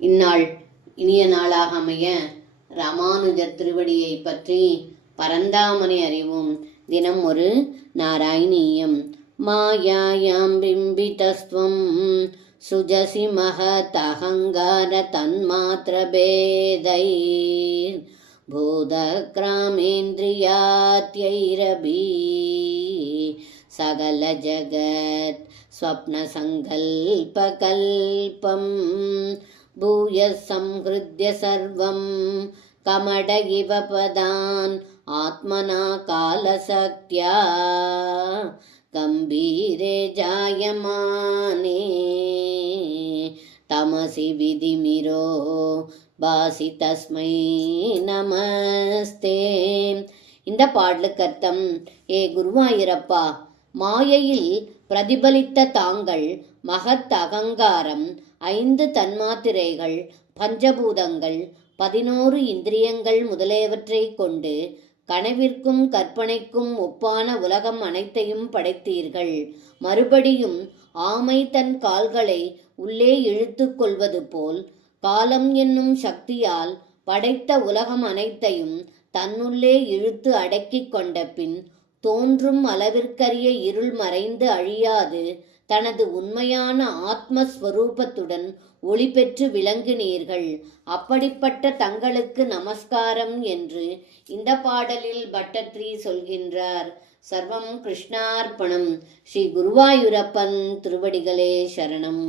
இந்நாள் இனிய நாளாக அமைய ராமானுஜர் திருவடியை பற்றி பரந்தாமனை அறிவோம். தினம் ஒரு நாராயணீயம். மாயாயாம் பிம்பிதஸ்துவம் சுஜசி மகதஹங்கார தன்மாத்திர பேதை பூதக்ராமேந்திரியாத்யைரபி சகல ஜகத் ஸ்வப்ன சங்கல்பகல்பம் பூய சம்ஹ்ருத்ய சர்வம் கமட இவ பதான் ஆத்மனா காலசக்தியா கம்பீரே ஜாயமானே தமசி விதிமிரோ பாசி தஸ்மை நமஸ்தே. இந்த பாடலுக்கு அர்த்தம்: ஏ குருவாயூரப்பா, மாயையில் பிரதிபலித்த தாங்கள் மகத் அகங்காரம், 5 தன்மாத்திரைகள், பஞ்சபூதங்கள், 11 இந்திரியங்கள் முதலியவற்றை கொண்டு கனவிற்கும் கற்பனைக்கும் ஒப்பான உலகம் அனைத்தையும் படைத்தீர்கள். மறுபடியும் ஆமை தன் கால்களை உள்ளே இழுத்து கொள்வது போல் காலம் என்னும் சக்தியால் படைத்த உலகம் அனைத்தையும் தன்னுள்ளே இழுத்து அடக்கி கொண்ட பின் தோன்றும் அளவிற்கரிய இருள் மறைந்து அழியாது தனது உண்மையான ஆத்மஸ்வரூபத்துடன் ஒளி பெற்று விளங்கினீர்கள். அப்படிப்பட்ட தங்களுக்கு நமஸ்காரம் என்று இந்த பாடலில் பட்டத்ரி சொல்கின்றார். சர்வம் கிருஷ்ணார்ப்பணம். ஸ்ரீ குருவாயூரப்பன் திருவடிகளே சரணம்.